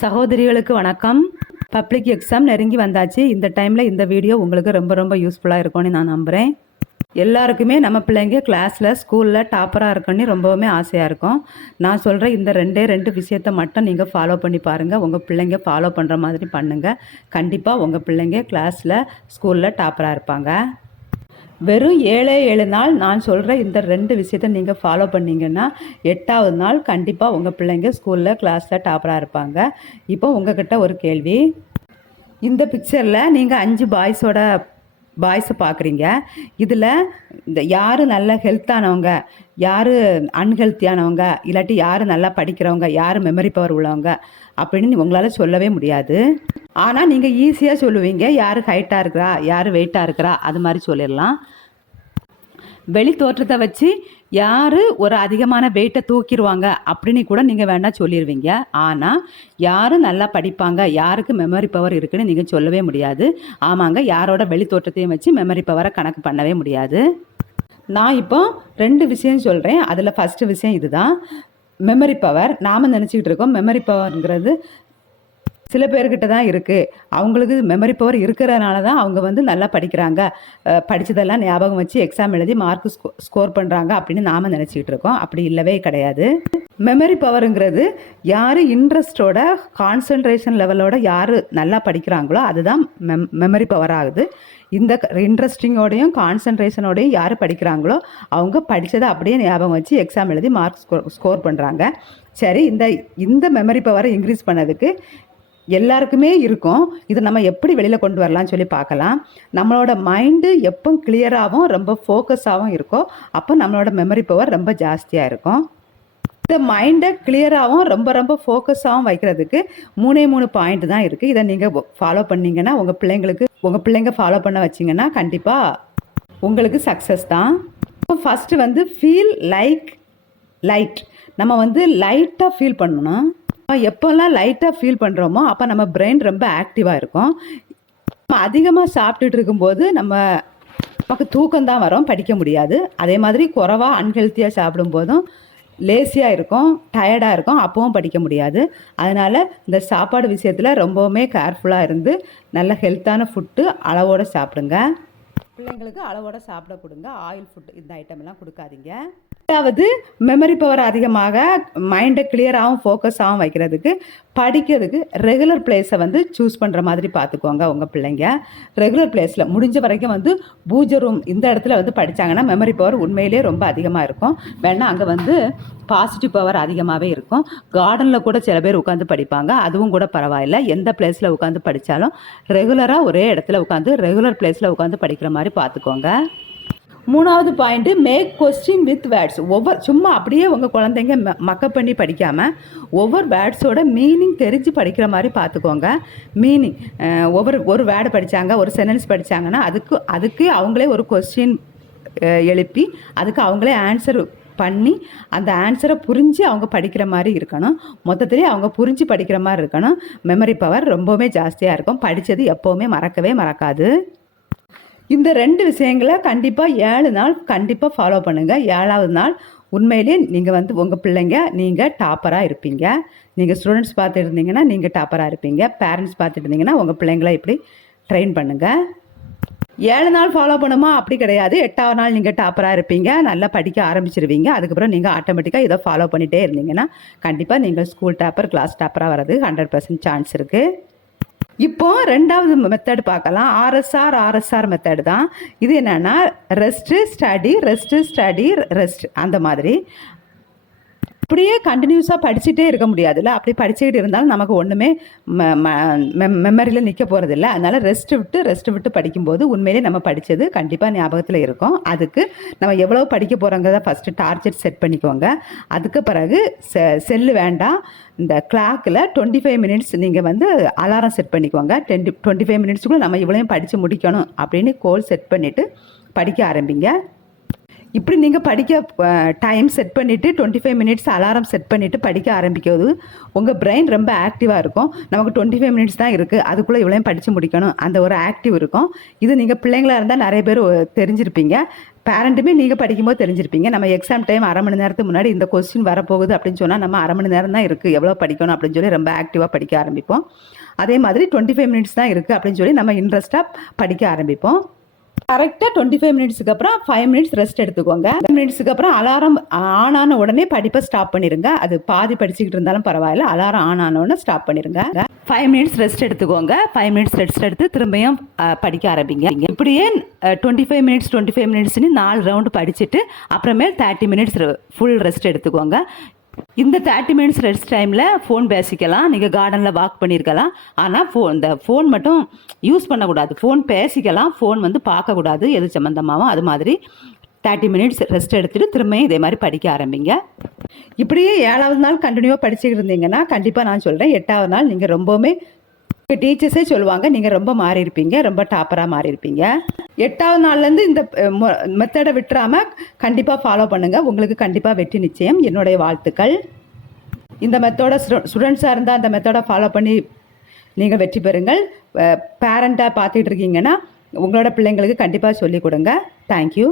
சகோதரிகளுக்கு வணக்கம். Public exam நெருங்கி வந்தாச்சு. இந்த டைமில் இந்த வீடியோ உங்களுக்கு ரொம்ப ரொம்ப யூஸ்ஃபுல்லாக இருக்கும்னு நான் நம்புகிறேன் எல்லாருக்குமே நம்ம பிள்ளைங்க கிளாஸில் ஸ்கூலில் டாப்பராக இருக்கணும்னு ரொம்பவுமே ஆசையாக இருக்கும். நான் சொல்கிற இந்த ரெண்டே ரெண்டு விஷயத்தை மட்டும் நீங்கள் ஃபாலோ பண்ணி பாருங்கள் உங்கள் பிள்ளைங்க ஃபாலோ பண்ணுற மாதிரி பண்ணுங்கள் கண்டிப்பாக உங்கள் பிள்ளைங்க கிளாஸில் ஸ்கூலில் டாப்பராக இருப்பாங்க. வெறும் ஏழே ஏழு நாள் நான் சொல்கிற இந்த ரெண்டு விஷயத்த நீங்கள் ஃபாலோ பண்ணீங்கன்னா எட்டாவது நாள் கண்டிப்பாக உங்கள் பிள்ளைங்க ஸ்கூலில் கிளாஸில் டாப்பராக இருப்பாங்க. இப்போ உங்ககிட்ட ஒரு கேள்வி. இந்த பிக்சரில் நீங்கள் அஞ்சு பாய்ஸோட பாய்ஸை பார்க்குறீங்க. இதில் இந்த யார் நல்ல ஹெல்த்தானவங்க யார் அன்ஹெல்த்தியானவங்க இல்லாட்டி யார் நல்லா படிக்கிறவங்க யார் மெமரி பவர் உள்ளவங்க அப்படின்னு உங்களால் சொல்லவே முடியாது. ஆனால் நீங்கள் ஈஸியாக சொல்லுவீங்க. யார் ஹைட்டாக இருக்கிறா? யார் வெயிட்டாக இருக்கிறா? அது மாதிரி சொல்லிடலாம். வெளி தோற்றத்தை வச்சு யார் ஒரு அதிகமான வெயிட்டை தூக்கிடுவாங்க அப்படின்னு கூட நீங்கள் வேணால் சொல்லிடுவீங்க ஆனால் யார் நல்லா படிப்பாங்க? யாருக்கு மெமரி பவர் இருக்குன்னு நீங்கள் சொல்லவே முடியாது. ஆமாங்க யாரோட வெளி தோற்றத்தையும் வச்சு மெமரி பவரை கணக்கு பண்ணவே முடியாது. நான் இப்போ ரெண்டு விஷயம் சொல்கிறேன் அதில் ஃபஸ்ட்டு விஷயம் இதுதான். மெமரி பவர் நாம் நினச்சிக்கிட்டு இருக்கோம். மெமரி பவர்ங்கிறது சில பேர்கிட்ட தான் இருக்குது அவங்களுக்கு மெமரி பவர் இருக்கிறதுனால தான் அவங்க வந்து நல்லா படிக்கிறாங்க. படித்ததெல்லாம் ஞாபகம் வச்சு எக்ஸாம் எழுதி மார்க் ஸ்கோ ஸ்கோர் பண்ணுறாங்க அப்படின்னு நாம் நினச்சிக்கிட்டு இருக்கோம். அப்படி இல்லவே கிடையாது. மெமரி பவருங்கிறது யார் இன்ட்ரெஸ்டோட கான்சன்ட்ரேஷன் லெவலோட யார் நல்லா படிக்கிறாங்களோ அதுதான் மெம் மெமரி பவர் ஆகுது. இந்த இன்ட்ரெஸ்டிங்கோடையும் கான்சன்ட்ரேஷனோடையும் யார் படிக்கிறாங்களோ அவங்க படித்ததை அப்படியே ஞாபகம் வச்சு எக்ஸாம் எழுதி மார்க் ஸ்கோர் ஸ்கோர் பண்ணுறாங்க சரி இந்த இந்த மெமரி பவரை இன்க்ரீஸ் பண்ணதுக்கு எல்லாருக்குமே இருக்கும். இதை நம்ம எப்படி வெளியில் கொண்டு வரலாம்னு சொல்லி பார்க்கலாம். நம்மளோட மைண்டு எப்போ கிளியராகவும் ரொம்ப ஃபோக்கஸாகவும் இருக்கோ அப்போ நம்மளோட மெமரி பவர் ரொம்ப ஜாஸ்தியாக இருக்கும். இந்த மைண்டை கிளியராகவும் ரொம்ப ரொம்ப ஃபோக்கஸாகவும் வைக்கிறதுக்கு மூணே மூணு பாயிண்ட் தான் இருக்குது இதை நீங்கள் ஃபாலோ பண்ணீங்கன்னா உங்கள் பிள்ளைங்களுக்கு உங்கள் பிள்ளைங்க ஃபாலோ பண்ண வச்சிங்கன்னா கண்டிப்பாக உங்களுக்கு சக்ஸஸ் தான். ஃபஸ்ட்டு வந்து ஃபீல் லைக் லைட் நம்ம வந்து லைட்டாக ஃபீல் பண்ணணும் எப்போல்லாம் லைட்டாக ஃபீல் பண்ணுறோமோ அப்போ நம்ம பிரெயின் ரொம்ப ஆக்டிவாக இருக்கும். நம்ம அதிகமாக சாப்பிட்டுட்டு இருக்கும்போது நம்ம நமக்கு தூக்கம் தான் வரும் படிக்க முடியாது. அதே மாதிரி குறவாக அன்ஹெல்த்தியாக சாப்பிடும்போதும் லேசியாக இருக்கும் டயர்டாக இருக்கும் அப்பவும் படிக்க முடியாது. அதனால் இந்த சாப்பாடு விஷயத்தில் ரொம்பவுமே கேர்ஃபுல்லாக இருந்து நல்ல ஹெல்த்தான ஃபுட்டு அளவோடு சாப்பிடுங்க. பிள்ளைங்களுக்கு அளவோட சாப்பிட கொடுங்க. ஆயில் ஃபுட் இந்த ஐட்டம் எல்லாம் கொடுக்காதீங்க. ரெண்டாவது மெமரி பவர் அதிகமாக மைண்டை கிளியராகவும் ஃபோக்கஸாகவும் வைக்கிறதுக்கு படிக்கிறதுக்கு ரெகுலர் பிளேஸை வந்து சூஸ் பண்ணுற மாதிரி பார்த்துக்கோங்க உங்கள் பிள்ளைங்க. ரெகுலர் பிளேஸில் முடிஞ்ச வரைக்கும் வந்து பூஜை ரூம் இந்த இடத்துல வந்து படித்தாங்கன்னா மெமரி பவர் உண்மையிலே ரொம்ப அதிகமாக இருக்கும். வேணால் அங்கே வந்து பாசிட்டிவ் பவர் அதிகமாகவே இருக்கும். கார்டனில் கூட சில பேர் உட்காந்து படிப்பாங்க அதுவும் கூட பரவாயில்ல. எந்த பிளேஸில் உட்காந்து படித்தாலும் ரெகுலராக ஒரே இடத்துல உட்காந்து ரெகுலர் பிளேஸில் உட்காந்து படிக்கிற மாதிரி பார்த்துக்கோங்க. மூணாவது point make question with words ஒவ்வொரு சும்மா அப்படியே உங்கள் குழந்தைங்க மக்கப் பண்ணி படிக்காமல் ஒவ்வொரு வேர்ட்ஸோட மீனிங் தெரிஞ்சு படிக்கிற மாதிரி பார்த்துக்கோங்க மீனிங் ஒவ்வொரு ஒரு வேர்டு படித்தாங்க ஒரு சென்டென்ஸ் படித்தாங்கன்னா அதுக்கு அதுக்கு அவங்களே ஒரு கொஸ்டின் எழுப்பி அதுக்கு அவங்களே ஆன்சர் பண்ணி அந்த ஆன்சரை புரிஞ்சு அவங்க படிக்கிற மாதிரி இருக்கணும். மொத்தத்திலே அவங்க புரிஞ்சு படிக்கிற மாதிரி இருக்கணும். மெமரி பவர் ரொம்பவுமே ஜாஸ்தியாக இருக்கும். படித்தது எப்போவுமே மறக்கவே மறக்காது. இந்த ரெண்டு விஷயங்களை கண்டிப்பாக ஏழு நாள் கண்டிப்பாக ஃபாலோ பண்ணுங்கள் ஏழாவது நாள் உண்மையிலே நீங்கள் வந்து உங்கள் பிள்ளைங்க நீங்கள் டாப்பராக இருப்பீங்க. நீங்கள் ஸ்டூடெண்ட்ஸ் பார்த்துட்டு இருந்தீங்கன்னா நீங்கள் டாப்பராக இருப்பீங்க. பேரண்ட்ஸ் பார்த்துட்டு இருந்தீங்கன்னா உங்கள் பிள்ளைங்களை இப்படி ட்ரெயின் பண்ணுங்கள் ஏழு நாள் ஃபாலோ பண்ணுமா? அப்படி கிடையாது. எட்டாவது நாள் நீங்கள் டாப்பராக இருப்பீங்க. நல்லா படிக்க ஆரம்பிச்சிருவீங்க. அதுக்கப்புறம் நீங்கள் ஆட்டோமேட்டிக்காக இதை ஃபாலோ பண்ணிகிட்டே இருந்தீங்கன்னா கண்டிப்பாக நீங்கள் ஸ்கூல் டாப்பர் கிளாஸ் டாப்பராக வர்றது ஹண்ட்ரட் பர்சன்ட் சான்ஸ் இருக்குது இப்போ ரெண்டாவது மெத்தட் பார்க்கலாம். ஆர்எஸ்ஆர் ஆர்எஸ்ஆர் மெத்தட் தான். இது என்னென்னா rest study rest study rest அந்த மாதிரி. அப்படியே கண்டினியூஸாக படிச்சுட்டே இருக்க முடியாதுல்ல? அப்படி படிச்சுக்கிட்டு இருந்தாலும் நமக்கு ஒன்றுமே மெமரியில் நிற்க போகிறதில்ல அதனால் ரெஸ்ட் விட்டு ரெஸ்ட் விட்டு படிக்கும்போது உண்மையிலே நம்ம படித்தது கண்டிப்பாக ஞாபகத்தில் இருக்கும். அதுக்கு நம்ம எவ்வளோ படிக்க போகிறோங்கிறத ஃபஸ்ட்டு டார்கெட் செட் பண்ணிக்கோங்க. அதுக்கு பிறகு செ செல்லு வேண்டாம். இந்த கிளாக்கில் டுவெண்ட்டி ஃபைவ் மினிட்ஸ் நீங்கள் வந்து அலாரம் செட் பண்ணிக்கோங்க. டுவெண்ட்டி டுவெண்ட்டி ஃபைவ் மினிட்ஸுக்குள்ளே நம்ம இவ்வளோயும் படித்து முடிக்கணும் அப்படின்னு கோல் செட் பண்ணிவிட்டு படிக்க ஆரம்பிங்க. இப்படி நீங்கள் படிக்க டைம் செட் பண்ணிவிட்டு twenty five minutes alarm set பண்ணிவிட்டு படிக்க ஆரம்பிக்கிறது உங்கள் பிரெயின் ரொம்ப ஆக்டிவாக இருக்கும். நமக்கு டுவெண்ட்டி ஃபைவ் மினிட்ஸ் தான் இருக்குது அதுக்குள்ளே இவ்வளோ படித்து முடிக்கணும். அந்த ஒரு ஆக்டிவ் இருக்கும். இது நீங்கள் பிள்ளைங்களா இருந்தால் நிறைய பேர் தெரிஞ்சிருப்பீங்க. பேரண்ட்டுமே நீங்கள் படிக்கும்போது தெரிஞ்சிருப்பீங்க. நம்ம எக்ஸாம் டைம் அரை மணி நேரத்துக்கு முன்னாடி இந்த கொஸ்டின் வரப்போகுது அப்படின்னு சொன்னால் நம்ம அரை மணி நேரம் தான் இருக்குது எவ்வளோ படிக்கணும் அப்படின்னு சொல்லி ரொம்ப ஆக்டிவாக படிக்க ஆரம்பிப்போம். அதே மாதிரி டுவெண்ட்டி ஃபைவ் மினிட்ஸ் தான் இருக்குது அப்படின்னு சொல்லி நம்ம இன்ட்ரெஸ்ட்டாக படிக்க ஆரம்பிப்போம். கரெக்டாக டுவெண்ட்டி ஃபைவ் மினிட்ஸ்க்கு அப்புறம் ஃபைவ் மினிட்ஸ் ரெஸ்ட் எடுத்துக்கோங்க. ஃபைவ் மினிட்ஸ்க்கு அப்புறம் அலாரம் ஆன் ஆன உடனே படிப்பை ஸ்டாப் பண்ணிடுங்க அது பாதி படிச்சுக்கிட்டு இருந்தாலும் பரவாயில்ல. அலாரம் ஆன் ஆன உடனே ஸ்டாப் பண்ணிடுங்க ஃபைவ் மினிட்ஸ் ரெஸ்ட் எடுத்துக்கோங்க. ஃபைவ் மினிட்ஸ் ரெஸ்ட் எடுத்து திரும்பியும் படிக்க ஆரம்பிங்க. இப்படியே twenty five minutes twenty five மினிட்ஸ்னு நாலு ரவுண்டு படிச்சுட்டு அப்புறமேல் தேர்ட்டி மினிட்ஸ் ஃபுல் ரெஸ்ட் எடுத்துக்கோங்க. இந்த தேர்ட்டி மினிட்ஸ் ரெஸ்ட் டைமில் ஃபோன் பேசிக்கலாம். நீங்கள் கார்டனில் வாக் பண்ணியிருக்கலாம் ஆனால் ஃபோன் இந்த ஃபோன் மட்டும் யூஸ் பண்ணக்கூடாது. ஃபோன் பேசிக்கலாம். ஃபோன் வந்து பார்க்கக்கூடாது. எது சம்மந்தமாகவும் அது மாதிரி தேர்ட்டி மினிட்ஸ் ரெஸ்ட் எடுத்துகிட்டு திரும்பியும் இதே மாதிரி படிக்க ஆரம்பிங்க. இப்படியே ஏழாவது நாள் கண்டினியூவாக படிச்சுக்கிட்டு இருந்தீங்கன்னா கண்டிப்பாக நான் சொல்கிறேன் எட்டாவது நாள் நீங்கள் ரொம்பவுமே டீச்சர்ஸே சொல்லுவாங்க நீங்கள் ரொம்ப மாறி இருப்பீங்க ரொம்ப டாப்பராக மாறி இருப்பீங்க எட்டாவது நாள்லேருந்து இந்த மெத்தடை விட்டுறாமல் கண்டிப்பாக ஃபாலோ பண்ணுங்கள் உங்களுக்கு கண்டிப்பாக வெற்றி நிச்சயம். என்னுடைய வாழ்த்துக்கள். இந்த மெத்தோட ஸ்டூடெண்ட்ஸாக இருந்தால் அந்த மெத்தோட ஃபாலோ பண்ணி நீங்கள் வெற்றி பெறுங்கள். பேரண்ட்டாக பார்த்துட்டு இருக்கீங்கன்னா உங்களோட பிள்ளைங்களுக்கு கண்டிப்பாக சொல்லிக் கொடுங்க. தேங்க்யூ